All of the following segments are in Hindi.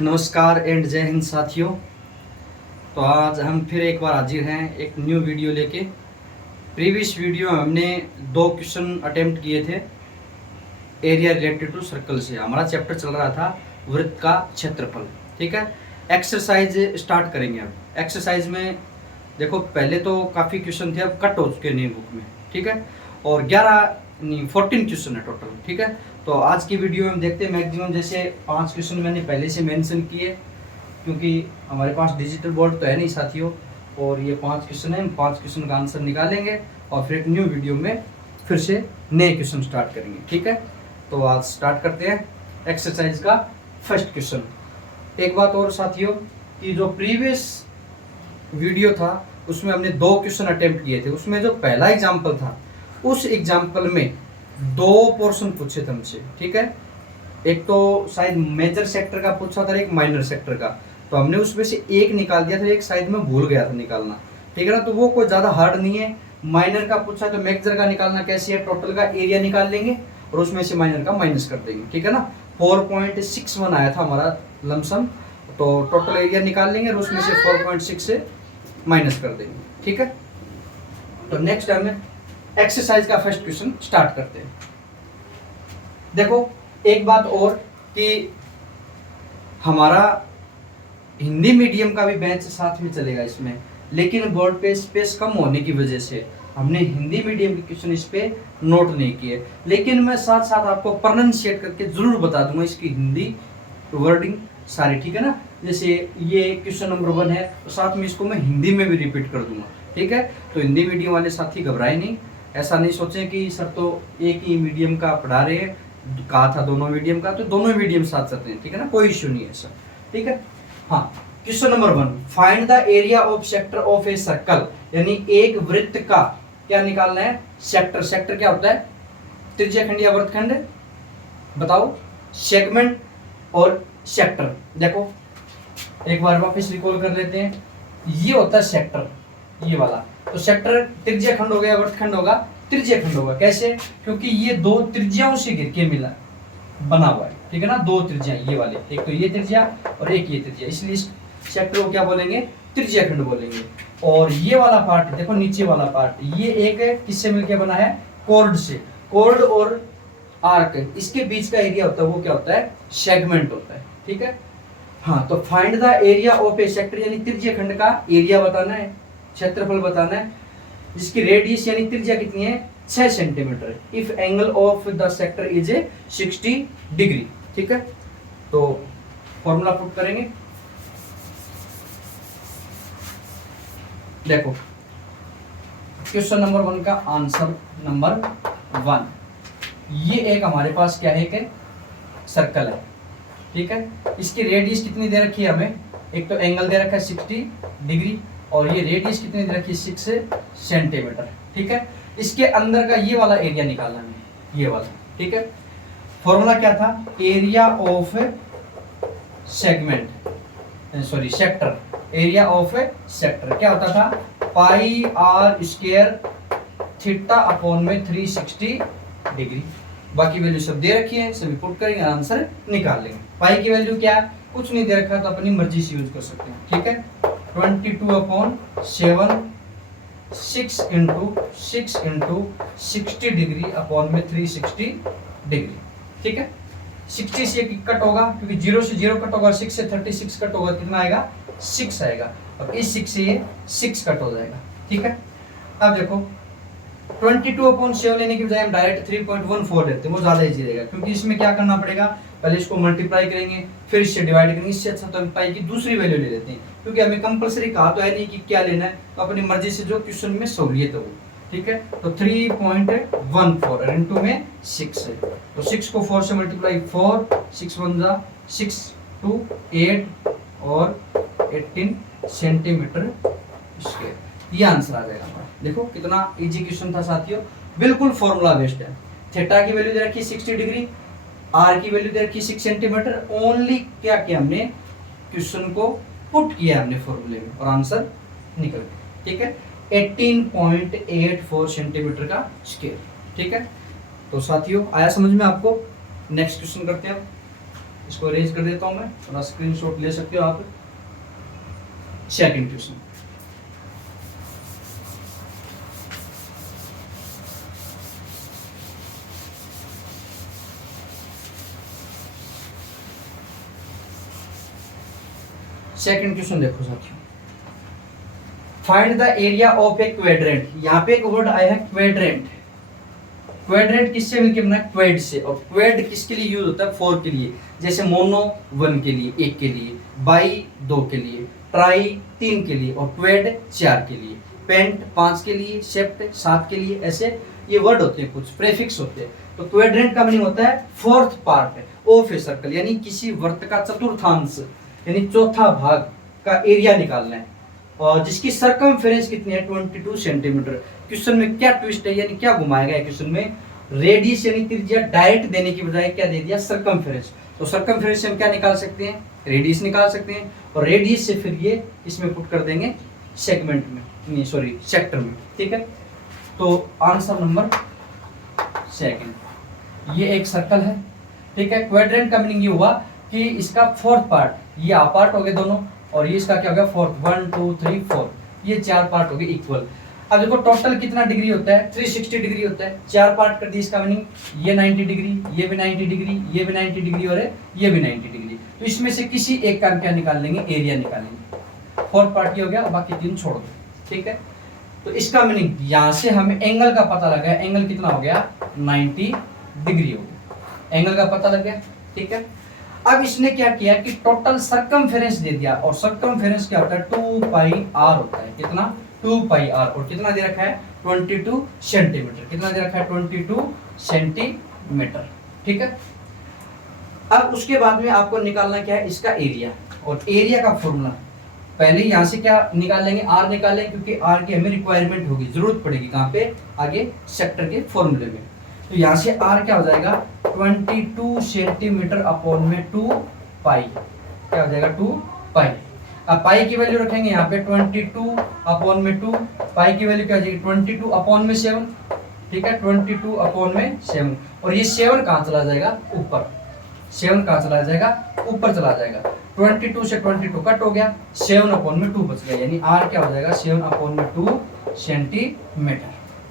नमस्कार एंड जय हिंद साथियों। तो आज हम फिर एक बार हाजिर हैं एक न्यू वीडियो लेके। प्रीवियस वीडियो में हमने 2 क्वेश्चन अटेम्प्ट किए थे एरिया रिलेटेड टू सर्कल से। हमारा चैप्टर चल रहा था वृत्त का क्षेत्रफल। ठीक है, एक्सरसाइज स्टार्ट करेंगे। अब एक्सरसाइज में देखो, पहले तो काफ़ी क्वेश्चन थे, अब कट हो चुके नहीं बुक में। ठीक है, और 11 नहीं 14 क्वेश्चन है टोटल। ठीक है, तो आज की वीडियो में हम देखते हैं मैक्सिमम, जैसे 5 क्वेश्चन मैंने पहले से मेंशन किए, क्योंकि हमारे पास डिजिटल बोर्ड तो है नहीं साथियों। और ये 5 क्वेश्चन है, हम 5 क्वेश्चन का आंसर निकालेंगे और फिर एक न्यू वीडियो में फिर से नए क्वेश्चन स्टार्ट करेंगे। ठीक है, तो आज स्टार्ट करते हैं एक्सरसाइज का फर्स्ट क्वेश्चन। एक बात और साथियों, कि जो प्रीवियस वीडियो था उसमें हमने 2 क्वेश्चन अटेम्प्ट किए थे। उसमें जो पहला एग्जाम्पल था, उस एग्जाम्पल में 2 पोर्शन पूछे थे हमसे। ठीक है, एक तो शायद मेजर सेक्टर का पूछा था, एक माइनर सेक्टर का। तो हमने उसमें से एक निकाल दिया था, एक शायद में भूल गया था निकालना। ठीक है ना, तो वो कोई ज़्यादा हार्ड नहीं है। माइनर का पूछा तो मेजर का निकालना कैसे है, टोटल का एरिया निकाल लेंगे और उसमें से माइनर का माइनस कर देंगे। ठीक है ना, 4.61 आया था हमारा लमसम, तो टोटल एरिया निकाल लेंगे और उसमें से 4.6 से माइनस कर देंगे। ठीक है, तो नेक्स्ट टाइम में एक्सरसाइज का फर्स्ट क्वेश्चन स्टार्ट करते हैं। देखो, एक बात और कि हमारा हिंदी मीडियम का भी बैच साथ में चलेगा इसमें, लेकिन बोर्ड पे स्पेस कम होने की वजह से हमने हिंदी मीडियम के क्वेश्चन इस पे नोट नहीं किए। लेकिन मैं साथ साथ आपको प्रोनाउंसिएट करके जरूर बता दूंगा इसकी हिंदी वर्डिंग सारी। ठीक है ना, जैसे ये क्वेश्चन नंबर 1 है तो साथ में इसको मैं हिंदी में भी रिपीट कर दूंगा। ठीक है, तो हिंदी मीडियम वाले साथी घबराए नहीं, ऐसा नहीं सोचें कि सर तो एक ही मीडियम का पढ़ा रहे हैं, कहा था दोनों मीडियम का, तो दोनों मीडियम साथ चलते हैं। ठीक है ना, कोई इश्यू नहीं है सर। ठीक है, हाँ, question number 1, find the area of sector of a circle. यानी एक वृत्त का क्या निकालना है, सेक्टर। सेक्टर क्या होता है, त्रिज्याखंड या वृत्तखंड। बताओ, सेगमेंट और सेक्टर। देखो एक बार वापस रिकॉल कर लेते हैं, ये होता है सेक्टर, ये वाला। तो सेक्टर त्रिज्याखंड हो गया, वृत्तखंड होगा त्रिज्याखंड होगा। कैसे, क्योंकि ये 2 त्रिज्याओं से घिर के मिला बना हुआ है। ठीक है ना, 2 त्रिज्या ये वाले, एक तो ये त्रिज्या और एक ये त्रिज्या, इसलिए सेक्टर को क्या बोलेंगे, त्रिज्याखंड बोलेंगे। और ये वाला पार्ट देखो, नीचे वाला पार्ट, ये एक किससे मिलकर बना है, कॉर्ड से। कॉर्ड और आर्क, इसके बीच का एरिया होता है वो क्या होता है, सेगमेंट होता है। ठीक है, हाँ, तो find the area of A sector, यानी त्रिज्याखंड का एरिया बताना है, क्षेत्रफल बताना है, जिसकी रेडियस यानी त्रिज्या कितनी है, 6 centimetre. If angle of the sector is a 60 degree. ठीक है, तो फॉर्मूला पुट करेंगे। देखो, क्वेश्चन नंबर 1 का आंसर नंबर 1, ये एक हमारे पास क्या है कि सर्कल है। ठीक है, इसकी रेडियस कितनी दे रखी है हमें, एक तो एंगल दे रखा है 60 डिग्री और ये रेडियस कितनी दे रखी है, 6 सेंटीमीटर। ठीक है, इसके अंदर का ये वाला एरिया निकालना है, ये वाला। ठीक है, फॉर्मूला क्या था, area of segment, sorry sector, area of sector क्या होता था, पाई आर स्क्वायर थीटा अपॉन में 360 डिग्री। बाकी वैल्यू सब दे रखी है, सभी पुट करेंगे, आंसर निकाल लेंगे। पाई की वैल्यू क्या है, कुछ नहीं दे रखा तो अपनी मर्जी से यूज कर सकते हैं। ठीक है, 22/7 6 इंटू 60 डिग्री अपॉन में 360 डिग्री। ठीक है, 60 से कट होगा क्योंकि 0 से 0 कट होगा, 6 से 36 कट होगा, कितना आएगा, 6 आएगा। और इस 6 से ये 6 कट हो जाएगा। ठीक है, अब देखो 22/7 लेने की बजाय हम डायरेक्ट 3.14 लेते हैं, वो ज्यादा इजी रहेगा, क्योंकि इसमें क्या करना पड़ेगा, पहले इसको मल्टीप्लाई करेंगे फिर इससे डिवाइड करेंगे। इससे अच्छा तो हम पाई की दूसरी वैल्यू ले लेते हैं, क्योंकि हमें कंपलसरी कहा तो है नहीं कि क्या लेना है, तो अपनी मर्जी से जो क्वेश्चन में सहूलियत हो। ठीक है, तो 3.14 इंटू में 6 है, तो 6 को 4 से मल्टीप्लाई, 4 6 1 जा 6 2 8 और 18 सेंटीमीटर स्क्वायर, ये आंसर आ जाएगा हमारा। देखो कितना इजी क्वेश्चन था साथियों, बिल्कुल फॉर्मूला बेस्ड है। थीटा की वैल्यू दे रखी 60 डिग्री, आर की वैल्यू दे रखी 6 सेंटीमीटर। ओनली क्या किया हमने, क्वेश्चन को पुट किया हमने फॉर्मूले में और आंसर निकल गया। ठीक है, 18.84 सेंटीमीटर का स्क्वायर। ठीक है, तो साथियों आया समझ में आपको। नेक्स्ट क्वेश्चन करते हैं। इसको रेज कर देता हूं मैं, थोड़ा स्क्रीनशॉट ले सकते हो आप। सेकंड क्वेश्चन, सेकंड क्वेश्चन देखो साथियों, फाइंड द एरिया ऑफ ए क्वेड्रेंट। यहाँ पे एक वर्ड आया है क्वेड्रेंट। क्वेड्रेंट किससे मिलकर बना? क्वेड से। और क्वेड किसके लिए यूज होता है? 4 के लिए। जैसे मोनो 1 के लिए, 1 के लिए, बाई 2 के लिए, ट्राई 3 के लिए, और क्वेड 4 के लिए, पेंट 5 के लिए, सेप्ट 7 के लिए। ऐसे ये वर्ड होते हैं, कुछ प्रेफिक्स होते हैं। तो क्वेड्रेंट का मीनिंग होता है 4th part of a circle, यानी किसी वृत्त का चतुर्थांश यानी चौथा भाग का एरिया निकालना है, और जिसकी सरकमफेरेंस कितनी है? 22 सेंटीमीटर। क्वेश्चन में क्या ट्विस्ट है, यानी क्या घुमाया गया क्वेश्चन में? रेडियस यानी त्रिज्या डायरेक्ट देने की बजाय क्या दे दिया? सरकमफेरेंस। तो सरकमफेरेंस से हम क्या निकाल सकते हैं? रेडियस निकाल सकते हैं, और रेडियस से फिर ये इसमें पुट कर देंगे सेगमेंट में, नहीं सॉरी सेक्टर में। ठीक है, तो आंसर नंबर सेकंड, ये एक सर्कल है। ठीक है, क्वाड्रेंट का मीनिंग ये हुआ कि इसका 4th पार्ट, ये आ पार्ट हो गए दोनों, और ये इसका क्या हो गया? 4th, 1 2 3 4, ये 4 पार्ट हो गए इक्वल। अब देखो टोटल कितना डिग्री होता है? 360 डिग्री होता है। 4 पार्ट कर दिए, इसका मीनिंग ये 90 डिग्री, ये भी 90 डिग्री, ये भी 90 डिग्री, और ये भी 90 डिग्री। तो इसमें से किसी एक का क्या निकाल लेंगे? एरिया निकालेंगे। 4th पार्ट ये हो गया, बाकी 3 छोड़ दो। ठीक है, तो इसका मीनिंग यहाँ से हमें एंगल का पता लगा। एंगल कितना हो गया? 90 डिग्री हो गया, एंगल का पता लग गया। ठीक है, अब इसने क्या किया कि टोटल सरकमफेरेंस दे दिया, और सरकमफेरेंस क्या होता है? 2 पाई आर होता है। कितना? 2 पाई आर। और कितना दे रखा है? 22 सेंटीमीटर। कितना दे रखा है? 22 सेंटीमीटर। ठीक है, अब उसके बाद में आपको निकालना क्या है? इसका एरिया। और एरिया का फॉर्मूला पहले यहाँ से क्या निकाल लेंगे? आर निकाल लेंगे, क्योंकि आर की हमें रिक्वायरमेंट होगी, जरूरत पड़ेगी। कहाँ पे? आगे सेक्टर के फॉर्मूले में। तो यहाँ से आर क्या हो जाएगा? 22 सेंटीमीटर अपॉन में 2 पाई। क्या हो जाएगा? 2 पाई। अब पाई की वैल्यू रखेंगे यहाँ पे 22 अपॉन में 2, पाई की वैल्यू क्या हो जाएगी? 22 अपॉन में 7। ठीक है, 22 अपॉन में 7, और ये 7 कहाँ चला जाएगा? ऊपर। 7 कहाँ चला जाएगा? ऊपर चला जाएगा। 22 से 22 कट हो गया, 7 अपॉन में 2 बच गया, यानी आर क्या हो जाएगा? 7 अपॉन में 2 सेंटीमीटर।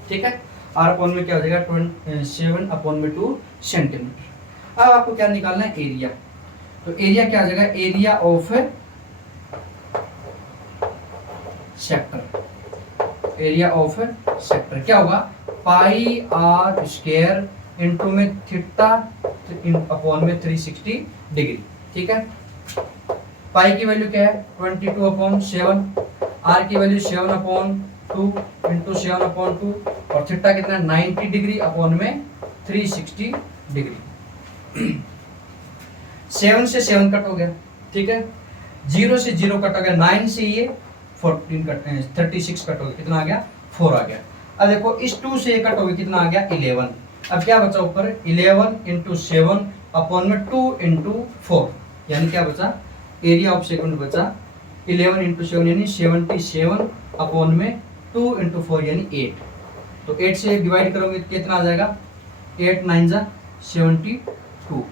ठीक है, आर अपॉन में क्या हो जाएगा? 7 अपॉन में 2 सेंटीमीटर। अब आपको क्या निकालना है? एरिया। तो एरिया क्या हो जाएगा? Area of sector. Area of sector क्या होगा? पाई आर स्क्वायर इंटू में थीटा अपॉन में 360 डिग्री। ठीक है, पाई की वैल्यू क्या है? 22 अपॉन 7, आर की वैल्यू 7 अपॉन 2 इंटू 7 अपॉन 2, और थीटा कितना? 90 डिग्री अपॉन में 360 डिग्री। 7 से 7 कट हो गया। ठीक है, 0 से 0 कट हो गया, 9 से ये 14 कट 36 कट हो गया, कितना आ गया? 4 आ गया। अब देखो इस 2 से कट हो गया, कितना आ गया? 11। अब क्या बचा ऊपर? 11 इंटू 7 अपॉन में 2 इंटू 4, यानी क्या बचा? एरिया ऑफ सेकंड बचा 11 इंटू 7 यानी 77 अपॉन में 2 इंटू 4 यानी 8। तो 8 से डिवाइड करोगे तो कितना आ जाएगा? 8 9 जा 72,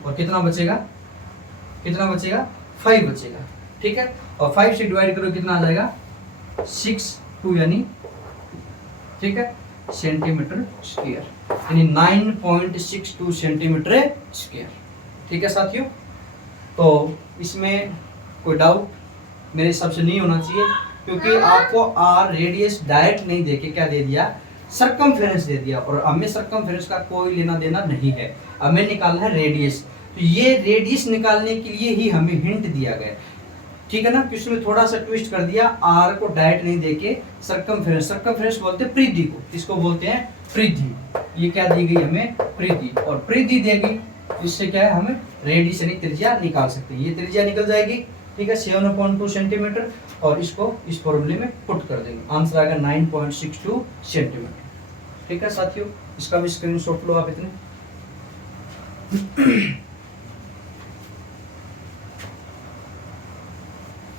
और कितना बचेगा? कितना बचेगा? 5 बचेगा। ठीक है, और 5 से डिवाइड करोगे कितना आ जाएगा? 62 यानी, ठीक है, सेंटीमीटर स्क्वायर, यानी 9.62 सेंटीमीटर स्क्वायर। ठीक है साथियों, तो इसमें कोई डाउट मेरे हिसाब से नहीं होना चाहिए, क्योंकि आपको आर रेडियस डायरेक्ट नहीं देके क्या दे दिया? सरकमफेरेंस दे दिया, और हमें सरकमफेरेंस का कोई लेना देना नहीं है, हमें निकालना है रेडियस। तो ये रेडियस निकालने के लिए ही हमें हिंट दिया गया। ठीक है ना, क्वेश्चन में थोड़ा सा ट्विस्ट कर दिया, आर को डायरेक्ट नहीं देके सरकमफेरेंस। सरकमफेरेंस बोलते हैं परिधि को, इसको बोलते हैं परिधि। ये क्या दी गई हमें? परिधि, और परिधि देगी, इससे क्या है? हमें रेडियस यानी त्रिज्या निकाल सकते हैं। ये त्रिज्या निकल जाएगी। ठीक है, 7.2 सेंटीमीटर, और इसको इस फॉर्मूले में पुट कर देंगे, आंसर आएगा 9.62 सेंटीमीटर। ठीक है साथियों, इसका भी स्क्रीनशॉट लो आप इतने।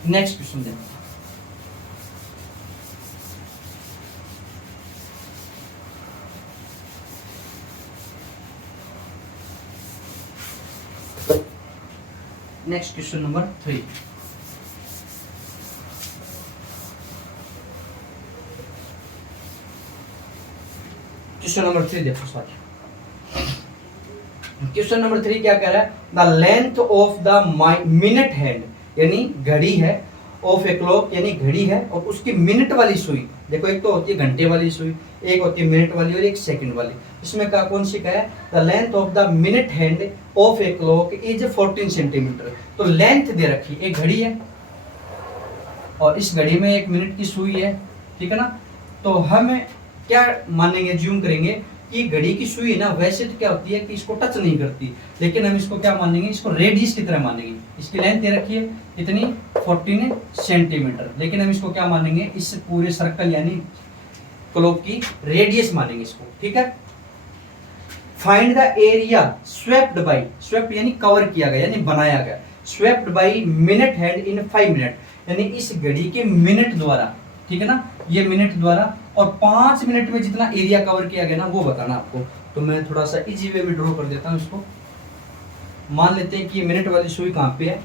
नेक्स्ट क्वेश्चन देखो, next question number 3। Question number 3 देखो साथियों। क्वेश्चन नंबर 3 क्या कह रहा है? The length of the minute hand, यानी घड़ी है, ऑफ ए क्लॉक यानी घड़ी है, और उसकी मिनट वाली सुई, देखो एक तो होती है घंटे वाली सुई, एक होती है मिनट वाली और एक सेकंड वाली। इसमें का कौन सी का है? The length of the minute hand of a clock is 14 centimetre. तो लेंथ दे रखी, एक घड़ी है और इस घड़ी में एक मिनट की सुई है, ठीक है ना। तो हम क्या मानेंगे, ज्यूम करेंगे कि घड़ी की सुई है ना, वैसे तो क्या होती है कि इसको टच नहीं करती, लेकिन हम इसको क्या मानेंगे, इसको रेडियस की तरह मानेंगे। इसकी लेंथ दे रखी है कितनी, 14 सेंटीमीटर, लेकिन हम इसको क्या मानेंगे, इस पूरे सर्कल यानी क्लॉक की रेडियस मानेंगे इसको, ठीक है। Find the area swept by, swept यानी कवर किया गया यानी बनाया गया, swept by minute hand in 5 minute, यानी इस घड़ी के मिनट द्वारा, ठीक है ना, ये मिनट द्वारा, और 5 मिनट में जितना एरिया कवर किया गया ना वो बताना आपको। तो मैं थोड़ा सा इजी वे में ड्रॉ कर देता हूँ इसको। मान लेते हैं कि ये मिनट वाली सुई कहाँ पे है,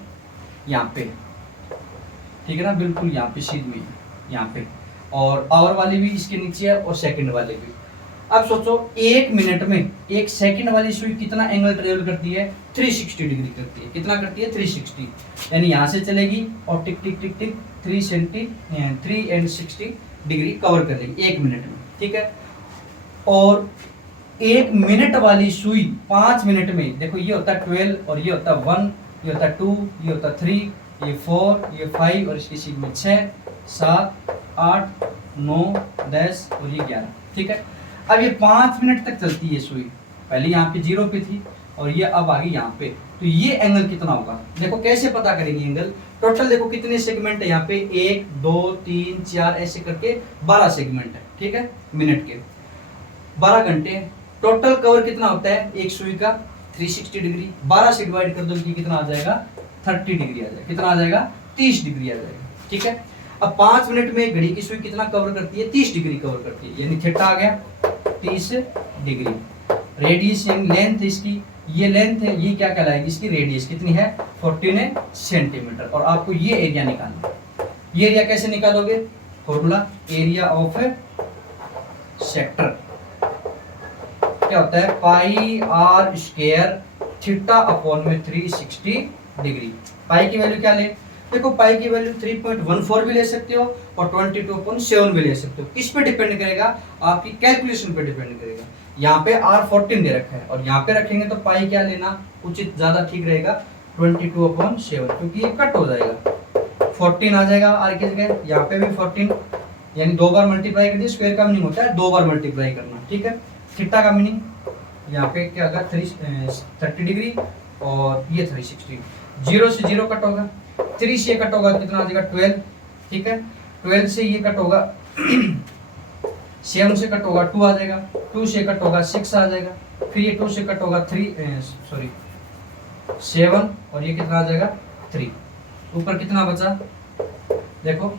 यहाँ पे, ठीक है ना, बिल्कुल यहाँ पे सीध में, यहाँ पे, और आवर वाली भी इसके नीचे है और सेकंड वाली भी। अब सोचो एक मिनट में एक सेकंड वाली सुई कितना एंगल ट्रेवल करती है, 360 डिग्री करती है। कितना करती है, 360, यानी यहाँ से चलेगी और टिक टिक टिक टिक 360 डिग्री कवर कर लेगी एक मिनट में, ठीक है। और एक मिनट वाली सुई 5 मिनट में, देखो ये होता है 12 और ये होता है 1, ये होता है 2, ये होता है 3, ये 4, ये 5 और इसकी सीध में 6, 7, 8, 9, 10 और ये 11, ठीक है। अब ये 5 मिनट तक चलती है सुई, पहले यहाँ पे 0 पे थी और ये अब आ गई यहाँ पे, तो ये एंगल कितना होगा, देखो कैसे पता करेंगे एंगल। टोटल देखो कितने सेगमेंट है यहाँ पे, 1 2 3 4 ऐसे करके 12 सेगमेंट है, ठीक है, मिनट के 12 घंटे। टोटल कवर कितना होता है एक सुई का, 360 डिग्री, 12 से डिवाइड कर दो कि कितना आ जाएगा, 30 डिग्री आ जाएगा। कितना आ जाएगा, 30 डिग्री आ जाएगा, ठीक है। अब 5 मिनट में घड़ी की सुई कितना कवर करती है, 30 डिग्री कवर करती है, यानी थीटा आ गया 30 डिग्री। रेडियस यानी लेंथ इसकी, ये लेंथ है, ये क्या कहलाएगी, इसकी रेडियस कितनी है, 14 सेंटीमीटर। और आपको ये एरिया निकालना है। ये एरिया कैसे निकालोगे, फॉर्मूला एरिया ऑफ सेक्टर क्या होता है, पाई आर स्क्वायर थीटा अपॉन में 360 डिग्री। पाई की वैल्यू क्या ले, देखो पाई की वैल्यू 3.14 भी ले सकते हो और 22/7 भी ले सकते हो। किस पे डिपेंड करेगा, आपकी कैलकुलेशन पे डिपेंड करेगा। यहाँ पे R 14 दे रखा है और यहाँ पे रखेंगे तो पाई क्या लेना उचित, ज्यादा ठीक रहेगा 22/7, क्योंकि ये कट हो जाएगा, 14 आ जाएगा R की जगह, यहाँ पे भी 14, यानी 2 बार मल्टीप्लाई कर दिया। स्क्वायर का मीनिंग होता है 2 बार मल्टीप्लाई करना, ठीक है। थीटा का मीनिंग यहाँ पे क्या होगा, 30 डिग्री और ये 360, 0 से 0 कट होगा, 3 से कट होगा, कितना आ जाएगा 12, ठीक है। 12 से ये कट होगा 7 से कट होगा 2 आ जाएगा, 2 से कट होगा 6 आ जाएगा, फिर ये 2 से कट होगा 7 और ये कितना आ जाएगा 3। ऊपर कितना बचा, देखो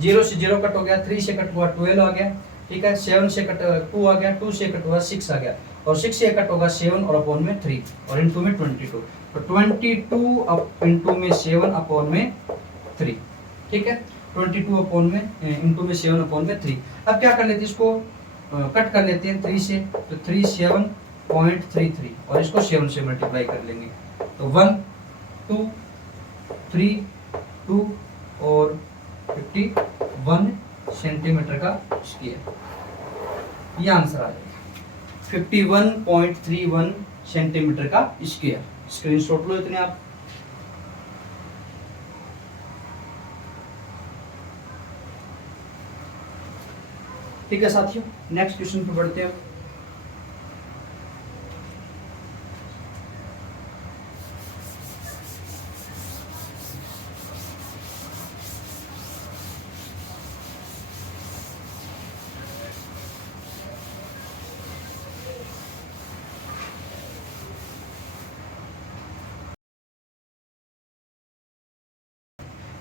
0 से 0 कट हो गया, 3 से कट हुआ 12 आ गया, ठीक है। 7 से कट 2 आ गया, 2 से कट हुआ 6 आ गया, और 6 से कट होगा 7 और अपॉन में 3 और इनटू में 22, तो 22 अप इनटू में 7 अपॉन में 3, ठीक है। 22 अपॉन में इनटू में 7 अपॉन में 3। अब क्या कर लेते हैं, इसको कट कर लेते हैं 3 से, तो 3 7.33 और इसको 7 से मल्टीप्लाई कर लेंगे, तो 1 2 3 2 और 51 सेंटीमीटर का स्क्वायर, ये आंसर आ जाएगा 51.31 सेंटीमीटर का स्क्वायर। स्क्रीनशॉट लो इतने आप। ठीक है साथियों, नेक्स्ट क्वेश्चन पे बढ़ते हैं।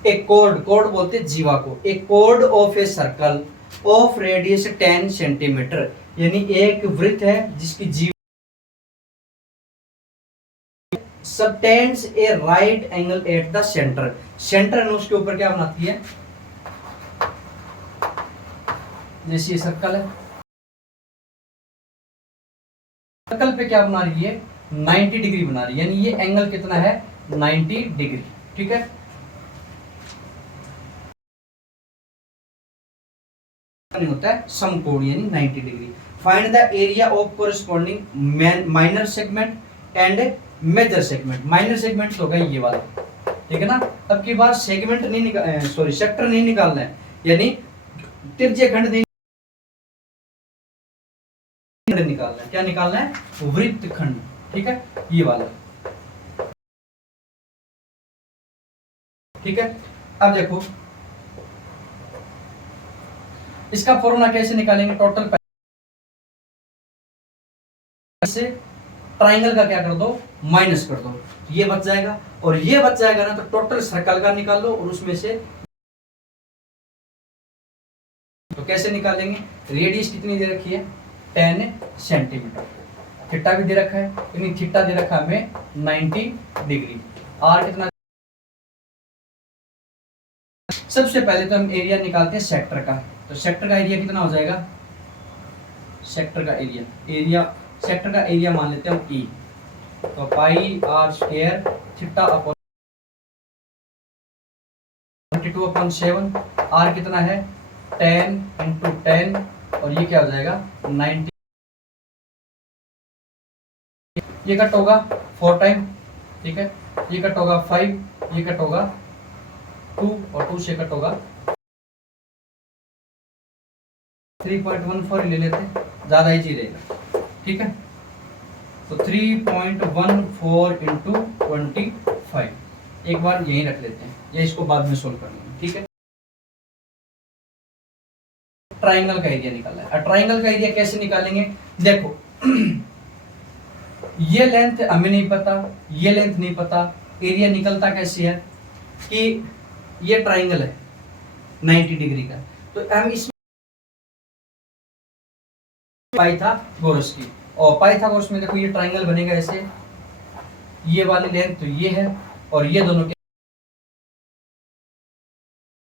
एक कोड, कोड बोलते हैं जीवा को, एक code of a circle of radius 10 centimetre, यानी एक वृत्त है जिसकी जीवा subtends A right angle at the centre. Centre है उसके ऊपर क्या बनाती है, जैसे ये सर्कल है, सर्कल पे क्या बना रही है, 90 डिग्री बना रही है, यानी ये एंगल कितना है, 90 डिग्री। ठीक है, होता है समकोण यानी 90 degree. Find the area of corresponding minor segment and major segment. Minor segment तो होगा ये वाला, ठीक है ना। अब की बार सेगमेंट नहीं निकाल, सॉरी सेक्टर नहीं निकालना है, यानी त्रिज्य खंड नहीं निकालना है, क्या निकालना है, वृत्त खंड। ठीक है, ये वाला, ठीक है। अब देखो इसका फॉर्मूला कैसे निकालेंगे, टोटल से ट्राइंगल का क्या कर दो, माइनस कर दो, ये बच जाएगा, और ये बच जाएगा ना, तो टोटल सर्कल का निकाल लो, और उसमें से तो कैसे निकालेंगे, रेडियस कितनी दे रखी है, 10 सेंटीमीटर, थीटा भी दे रखा है, यानी थीटा दे रखा है हमें 90 डिग्री, आर कितना। सबसे पहले तो हम एरिया निकालते हैं सेक्टर का, तो सेक्टर का एरिया कितना हो जाएगा, सेक्टर का एरिया सेक्टर का एरिया मान लेते हैं हम ई, तो pi R square theta upon 22/7, R कितना है 10 × 10, और ये क्या हो जाएगा 90, ये कट होगा 4 टाइम, ठीक है, ये कट होगा 5, ये कट होगा 2, और 2 से कट होगा 3.14 ले लेते, ज्यादा इजी रहेगा। ठीक है, तो 3.14 × 25, एक बार यही रख लेते हैं, या इसको बाद में सोल्व कर लेंगे। ठीक है, ट्राइंगल का एरिया निकालना है। ट्राइंगल का एरिया कैसे निकालेंगे, देखो ये लेंथ हमें नहीं पता, ये लेंथ नहीं पता, एरिया निकलता कैसे है कि ये ट्राइंगल है 90 डिग्री का, तो हम इस पाइथागोरस की, और पाइथागोरस में देखो ये ट्राइंगल बनेगा ऐसे, ये वाली लेंथ तो ये है, और ये दोनों के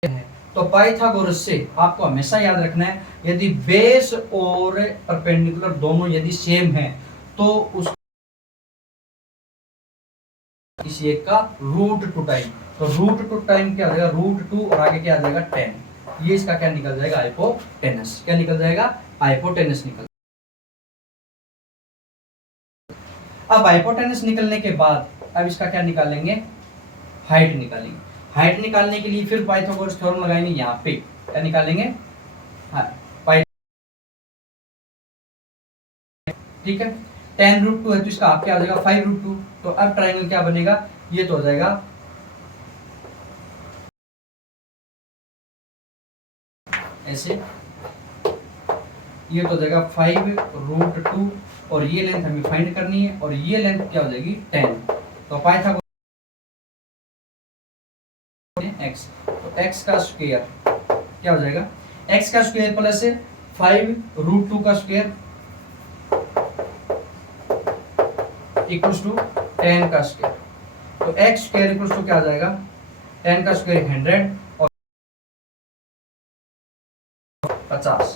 है, तो पाइथागोरस से आपको हमेशा याद रखना है, यदि बेस और परपेंडिकुलर दोनों यदि सेम है, तो उस किसी एक का √2 टाइम, तो √2 टाइम क्या हो जाएगा, √2, और आगे क्या आ जाएगा 10, ये इसका क्या निकल जाएगा, हाइपोटेनस। क्या निकल जाएगा, हाइपोटेनस निकल। अब हाइपोटेनस निकलने के बाद अब इसका क्या निकालेंगे, हाइट निकालेंगे। हाइट निकालने के लिए फिर पाइथागोरस थ्योरम लगाएंगे, यहाँ पे क्या निकालेंगे, ठीक है, 10√2 है, तो इसका आप क्या आ जाएगा 5√2, तो अब ट्राइंगल क्या बनेगा, ये तो हो जाएगा ऐसे, ये तो हो जाएगा 5√2, और ये लेंथ हमें फाइंड करनी है, और ये लेंथ क्या हो जाएगी 10, तो पाइथागोरस x, तो x का स्क्वायर क्या हो जाएगा, x का स्क्वायर प्लस 5√2 का स्क्वायर इक्वल्स टू 10 का स्क्वायर, तो x स्क्वायर इक्वल्स टू क्या आ जाएगा, 10 का स्क्वायर 100 और 50,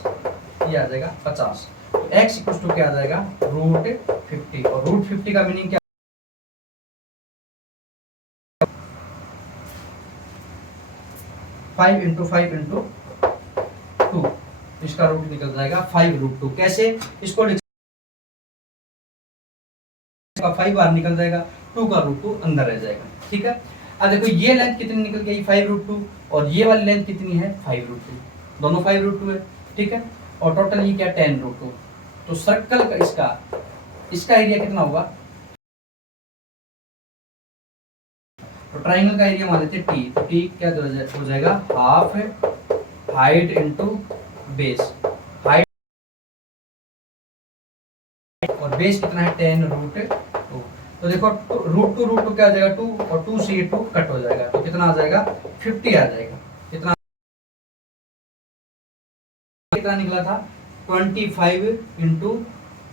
ये आ जाएगा 50, तो x इक्वल्स टू क्या आ जाएगा √50, और √50 का मीनिंग क्या, 5 × 5 × 2, इसका रूट निकल जाएगा 5√2। कैसे इसको लिख, 5 बार निकल जाएगा, 2 का √2 अंदर रह जाएगा। ठीक है, अब देखो ये लेंथ कितनी निकल गई 5√2, और ये वाली लेंथ कितनी है 5√2, दोनों 5√2 है। ठीक है, और टोटल ये क्या 10√2, तो सर्कल का इसका एरिया कितना होगा, तो ट्राइंगल का एरिया मान लेते हैं टी, तो टी क्या हो जाएगा, half height into base, height और बेस कितना है 10√2, तो देखो √2 क्या आ जाएगा 2, और 2 से ये 2 कट हो जाएगा, तो कितना आ जाएगा 50 आ जाएगा, कितना निकला था 25 ×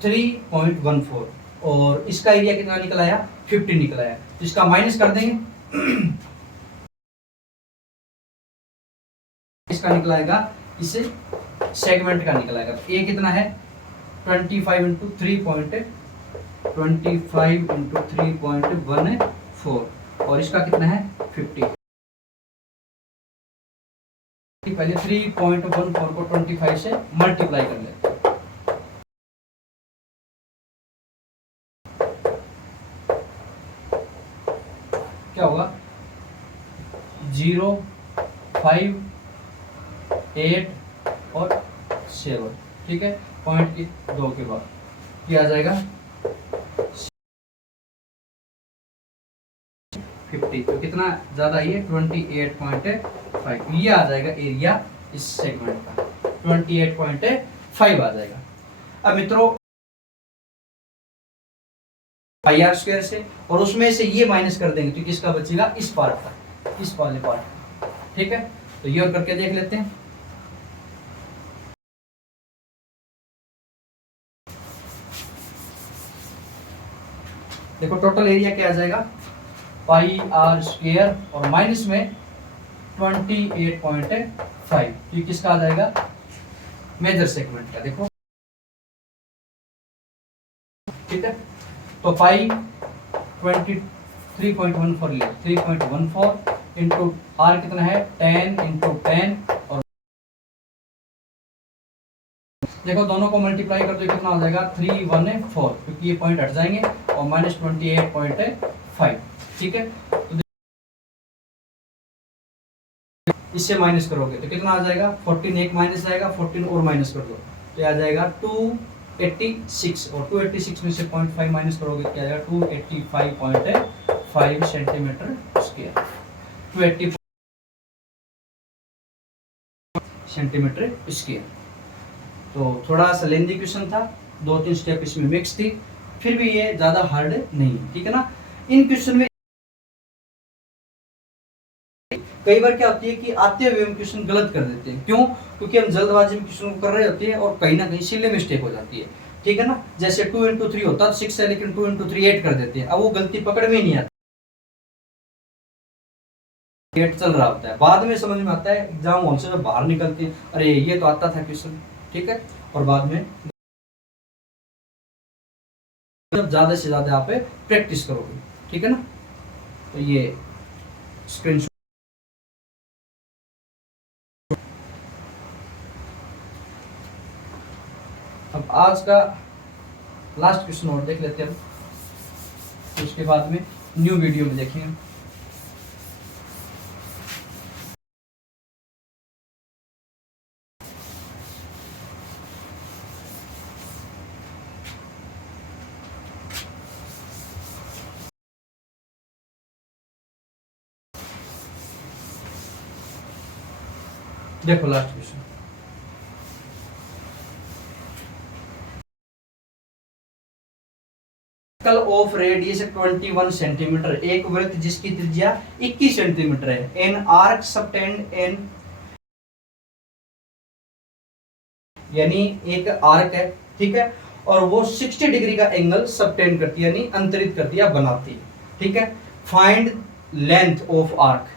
3.14, और इसका एरिया कितना निकल आया 50 निकल आया। तो इसका माइनस कर देंगे इसका निकल आएगा, इससे सेगमेंट का निकल आएगा। तो ए कितना है 25 इंटू 3.14 और इसका कितना है 50। पहले 3.14 को 25 से मल्टीप्लाई कर लेते हैं। क्या होगा 0, 5, 8 और 7, ठीक है, पॉइंट के 2 के बाद क्या आ जाएगा 50। तो कितना ज्यादा ये 28.5 ये आ जाएगा एरिया इस सेगमेंट का 28.5 आ जाएगा। अब मित्रों पाई आर स्क्वायर से और उसमें से ये माइनस कर देंगे तो किसका बचेगा इस पार्ट का, इस वाले पार्ट का, ठीक है। तो ये और करके देख लेते हैं। देखो टोटल एरिया क्या आ जाएगा पाई आर स्क्वायर और माइनस में 28.5, तो किसका आ जाएगा मेजर सेगमेंट का। देखो ठीक है, तो पाई 23.14 ले 3.14 इंटू आर कितना है 10 इंटू 10 और देखो दोनों को मल्टीप्लाई कर दो कितना हो जाएगा 314 क्योंकि ये पॉइंट हट जाएंगे और माइनस 28.5, ठीक है। तो इससे माइनस करोगे तो कितना आ जाएगा 14, एक माइनस आएगा 14 और माइनस कर दो तो आ जाएगा 286 और 286 में से 0.5 माइनस करोगे क्या आएगा 285.5 सेंटीमीटर स्क्वायर, 280 सेंटीमीटर स्क्वायर। तो थोड़ा सा लेंदी क्वेश्चन था, 2-3 स्टेप इसमें मिक्स थी, फिर भी ये ज्यादा हार्ड नहीं, ठीक है ना। इन क्वेश्चन में कई बार क्या होती है कि आते हुए हम क्वेश्चन गलत कर देते हैं, क्यों? क्योंकि हम जल्दबाजी में क्वेश्चन को कर रहे होते हैं और कहीं ना कहीं सिले मिस्टेक हो जाती है, ठीक है ना। जैसे 2 इंटू 3 होता है 6 है लेकिन 2 इंटू 3 8 कर देते हैं, अब वो गलती पकड़ में नहीं आती, 8 चल रहा होता है, बाद में समझ में आता है एग्जाम हॉल से बाहर निकलते हैं अरे ये तो आता था क्वेश्चन, ठीक है। और बाद में जब ज्यादा से ज्यादा आप प्रैक्टिस करोगे, ठीक है ना। तो ये स्क्रीन अब आज का लास्ट क्वेश्चन और देख लेते हैं, तो उसके बाद में न्यू वीडियो में देखेंगे। देखो last question, circle of radius 21 centimetre, एक वृत्त जिसकी त्रिज्या 21 सेंटीमीटर है, एन आर्क सबटेंड एन, यानी एक आर्क है, ठीक है, और वो 60 डिग्री का एंगल सबटेंड करती है यानी अंतरित करती है बनाती है, ठीक है। फाइंड लेंथ ऑफ आर्क,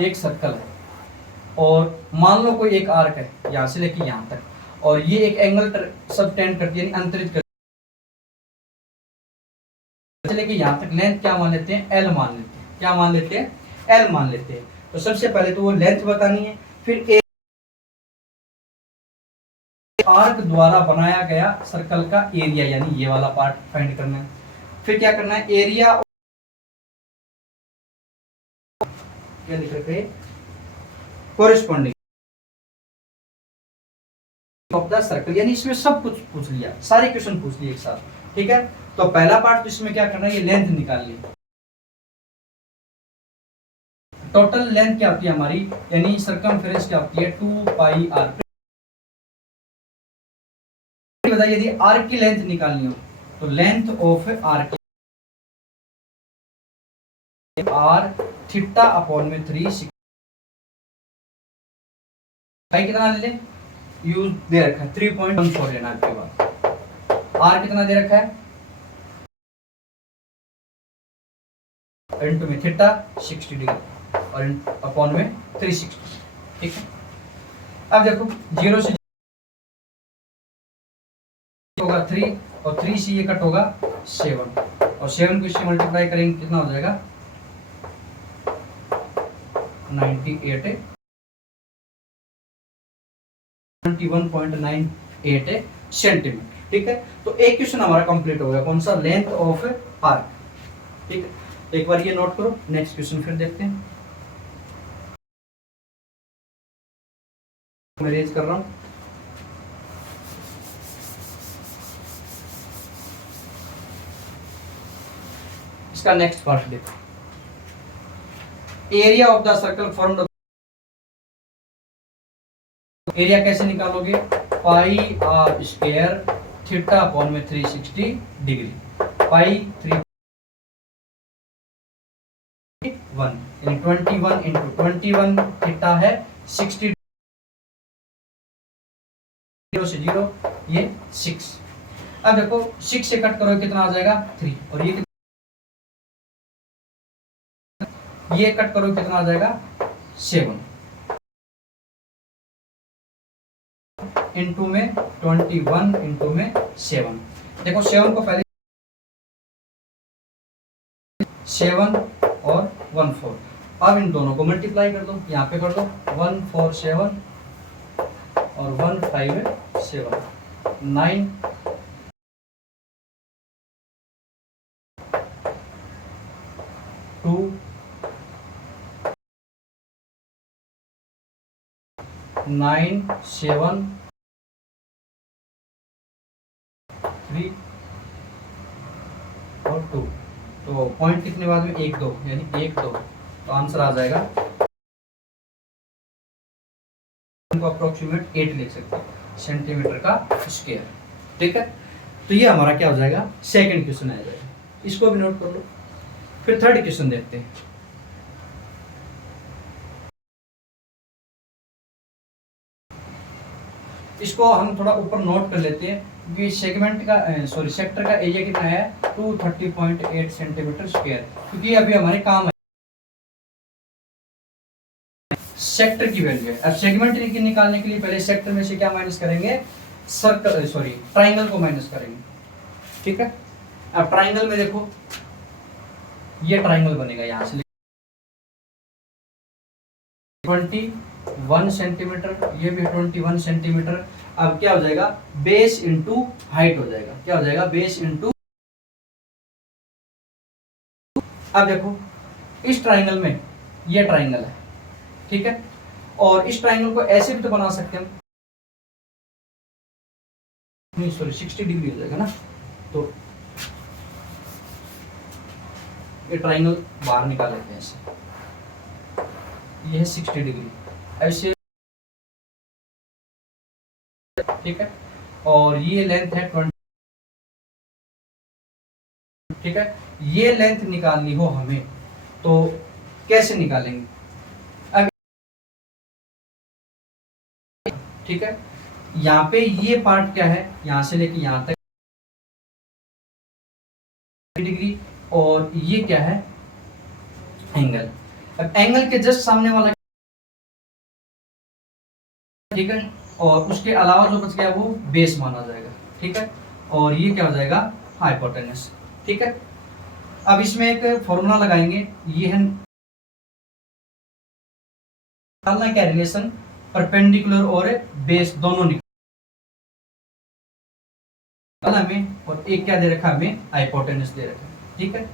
एक सर्कल है और मान लो कोई एक आर्क है यहां से लेके यहां तक और ये एक एंगल सबटेंड करती है यानी अंतरित करती है, लेके यहां तक लेंथ क्या मान लेते हैं एल मान लेते हैं, क्या मान लेते हैं एल मान लेते हैं। तो सबसे पहले तो वो लेंथ बतानी है, फिर एक आर्क द्वारा बनाया गया सर्कल का एरिया यानी ये वाला पार्ट फाइंड करना है, फिर क्या करना है एरिया क्या लिख रखे कोरिस्पोंडिंग ऑफ द सर्कल, यानी इसमें सब कुछ पूछ लिया, सारे क्वेश्चन पूछ लिए एक साथ, ठीक है। तो पहला पार्ट तो इसमें क्या करना है ये लेंथ निकाल ली, टोटल लेंथ क्या होती है हमारी यानी सर्कमफेरेंस क्या होती है 2 पाई आर। बताइए यदि आर्क की लेंथ निकालनी हो तो length of arc R theta upon में 3 पाई कितना ले लें यूज दे रखा है 3.14 लेना आपके पास। आर कितना दे रखा है, इनटू में थीटा 60 डिग्री और अपॉन में 360, ठीक है। अब देखो 0 से होगा 3 और 3 से ये कट होगा 7 और 7 को इससे मल्टीप्लाई करेंगे कितना हो जाएगा 98 21.98 सेंटीमीटर, ठीक है। तो एक क्वेश्चन हमारा कंप्लीट हो गया, कौन सा, लेंथ ऑफ आर्क, ठीक है। एक बार ये नोट करो, नेक्स्ट क्वेश्चन फिर देखते हैं। मैं रेज कर रहा हूं, इसका नेक्स्ट पार्ट देखो। Area of the circle formed, area कैसे निकालोगे, पाई आर स्क्वायर थीटा अपॉन में 360 डिग्री, पाई 3 1 यानी 21 इंटू 21 थीटा है 60, 0 से 0 ये 6। अब देखो 6 से कट करो कितना आ जाएगा 3 और ये कट करो कितना आ जाएगा 7 इंटू में 21 इंटू में 7। देखो 7 को पहले 7 और 1 4, अब इन दोनों को मल्टीप्लाई कर दो, यहाँ पे कर दो 1 4 7 और 1 5 7 9 2 9 7 3 और 2। तो पॉइंट कितने बाद में 1 2 यानी 1 2, तो आंसर आ जाएगा, इनको अप्रोक्सीमेट 8 लिख सकते हैं सेंटीमीटर का स्क्वायर, ठीक है। तो ये हमारा क्या हो जाएगा, सेकंड क्वेश्चन आ जाएगा, इसको भी नोट कर लो। फिर थर्ड क्वेश्चन देखते हैं। इसको हम थोड़ा ऊपर नोट कर लेते हैं कि सेगमेंट का सॉरी सेक्टर का एरिया कितना है 230.8 सेंटीमीटर स्क्वायर, क्योंकि अभी हमारे काम है सेक्टर की वैल्यू है। अब सेगमेंट निकालने के लिए पहले सेक्टर में से क्या माइनस करेंगे, सर्कल सॉरी ट्राइंगल को माइनस करेंगे, ठीक है। अब ट्राइंगल में देखो ये ट्राइंगल बनेगा, यहां से 21 सेंटीमीटर, ये भी 21 सेंटीमीटर। अब क्या हो जाएगा, बेस इंटू हाइट हो जाएगा, क्या हो जाएगा, बेस इंटू। अब देखो इस ट्राइंगल में ये ट्राइंगल है, ठीक है, और इस ट्राइंगल को ऐसे भी तो बना सकते हैं हम, नहीं सॉरी 60 डिग्री हो जाएगा ना, तो ये ट्राइंगल बाहर निकाल लेते हैं ऐसे, ये है 60 डिग्री ऐसे, ठीक है, और ये लेंथ है 20, ठीक है। ये लेंथ निकालनी हो हमें तो कैसे निकालेंगे, अब ठीक है, यहाँ पे ये पार्ट क्या है, यहाँ से लेके यहाँ तक डिग्री, और ये क्या है एंगल। अब एंगल के जस्ट सामने वाला, ठीक है, और उसके अलावा जो बच गया वो बेस माना जाएगा, ठीक है, और ये क्या हो जाएगा हाइपोटेनस, ठीक है। अब इसमें एक फॉर्मूला लगाएंगे, ये है निकालना क्या रिलेशन, परपेंडिकुलर और बेस दोनों निकालना हमें, और एक क्या दे रखा है हमें हाइपोटेनस दे रखा है, ठीक है।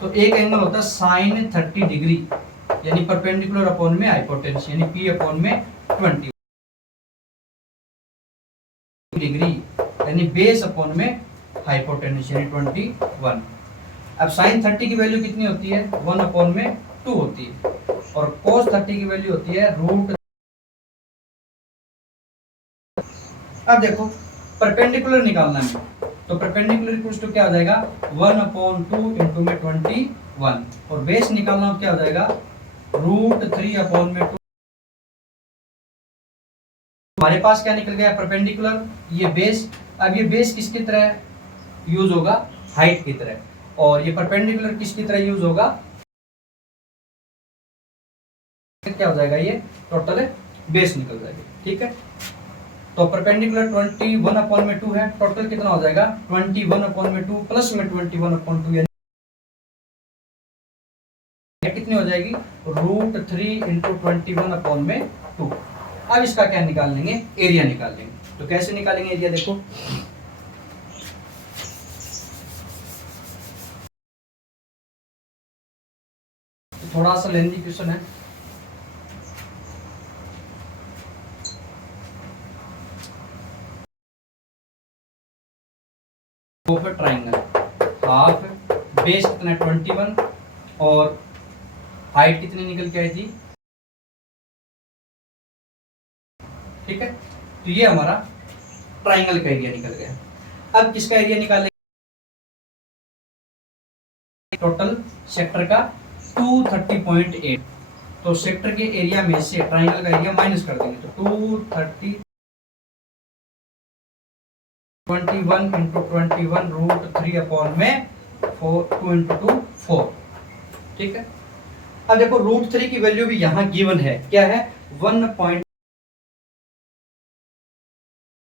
तो एक एंगल होता है साइन 30 डिग्री यानी परपेंडिकुलर अपॉन में हाइपोटेनस यानी पी अपॉन में 20 डिग्री यानी बेस अपॉन में हाइपोटेनस यानी 21। अब साइन 30 की वैल्यू कितनी होती है 1 अपॉन में 2 होती है, और कोस 30 की वैल्यू होती है रूट। अब देखो परपेंडिकुलर निकालना है, तो परपेंडिकुलर इक्वल्स टू क्या हो जाएगा 1 अपॉन 2 इंटू में 21, और बेस निकालना क्या हो जाएगा रूट 3 अपॉन में 2 हमारे पास क्या निकल गया, परपेंडिकुलर, ये बेस। अब ये बेस किसकी तरह यूज होगा, हाइट की तरह, और ये परपेंडिकुलर किसकी तरह यूज होगा, क्या हो जाएगा, ये टोटल बेस निकल जाएगी। ठीक है, तो परपेंडिकुलर 21/2 है, टोटल कितना हो जाएगा 21/2 प्लस में 21/2, यानी कितनी हो जाएगी, √3 × 21/2। अब इसका क्या निकाल लेंगे, एरिया निकाल लेंगे। तो कैसे निकालेंगे एरिया, देखो तो थोड़ा सा लेंथी क्वेश्चन है। ट्राइंगल, हाफ बेस कितना 21 और हाइट कितनी निकल के आई थी। ठीक है, तो ये हमारा ट्राइंगल का एरिया निकल गया। अब किसका एरिया निकालेंगे, टोटल सेक्टर का 230.8। तो सेक्टर के एरिया में से ट्राइंगल का एरिया माइनस कर देंगे, तो 230 21 × 21 √3 में 4 2 × 2 4। ठीक है, अब देखो √3 की वैल्यू भी यहाँ गिवन है, क्या है 1.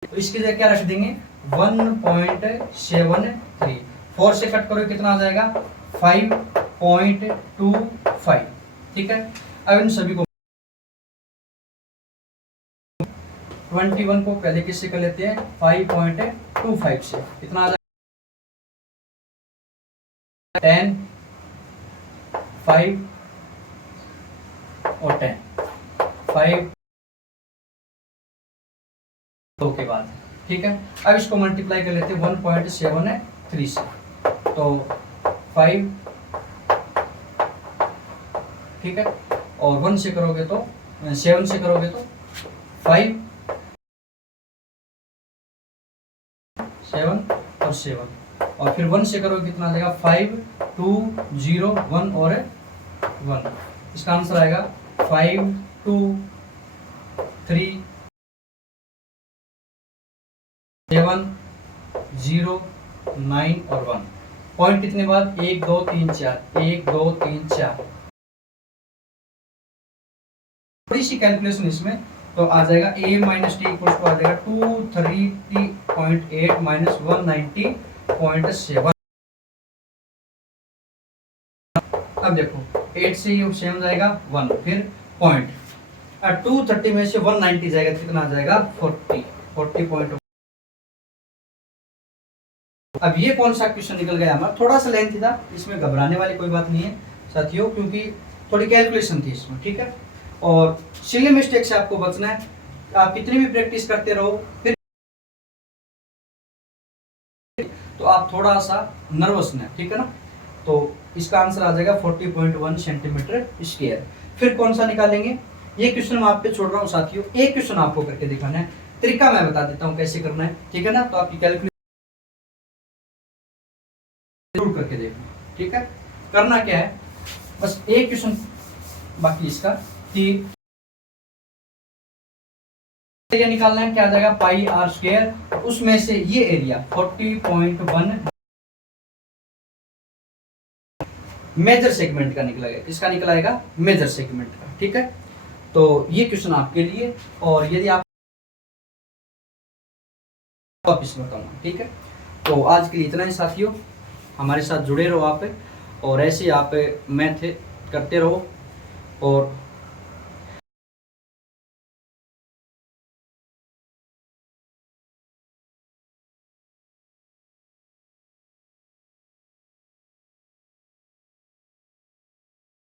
तो इसकी जगह क्या रख देंगे 1.73। 4 से कट करो कितना आ जाएगा 5.25। ठीक है, अब इन सभी को 21 को पहले किससे कर लेते हैं 5.25 से, कितना आ जाएगा 10 5 और 10 5 2 के बाद। ठीक है, अब इसको मल्टीप्लाई कर लेते हैं 1.73 से, तो 5, ठीक है, और 1 से करोगे तो 7 से करोगे तो 5 7 और 7, और फिर 1 से करोगे कितना आ जाएगा 5 2 0 1 और 1। इसका आंसर आएगा 5 2 3 7 0 9 और 1। पॉइंट कितने बाद 1 2 3 4 1 2 3 4। थोड़ी सी कैलकुलेशन इसमें तो आ जाएगा a minus T equal to आ जाएगा 230.8 माइनस 190.7। अब देखो 8 से ये 7 जाएगा 1, फिर पॉइंट 230 में से 190 जाएगा, कितना आ जाएगा 40. अब ये कौन सा क्वेश्चन निकल गया हमारा, थोड़ा सा लेंथी था, इसमें घबराने वाली कोई बात नहीं है साथियों, क्योंकि थोड़ी कैलकुलेशन थी इसमें। ठीक है, और सिली मिस्टेक से आपको बचना है, आप कितनी भी प्रैक्टिस करते रहो, फिर तो आप थोड़ा सा नर्वस ना, ठीक है ना। तो इसका आंसर आ जाएगा 40.1 सेंटीमीटर स्क्वायर। फिर कौन सा निकालेंगे, ये क्वेश्चन मैं आप पे छोड़ रहा हूँ साथियों, एक क्वेश्चन आपको करके दिखाना है, तरीका मैं बता देता हूँ कैसे करना है। ठीक है ना, तो आपकी कैलकुलेशन जरूर करके देखना। ठीक है, करना क्या है, बस एक क्वेश्चन बाकी इसका कि एरिया निकालना है, क्या आ जाएगा पाई आर स्क्वायर, उसमें से ये एरिया 40.1 मेजर सेगमेंट का निकलेगा। किसका निकलाएगा, मेजर सेगमेंट का। ठीक है, तो ये क्वेश्चन आपके लिए, और यदि आप वापिस बताऊंगा। ठीक है, तो आज के लिए इतना ही साथियों, हमारे साथ जुड़े रहो आप, और ऐसे आप मैथ करते रहो, और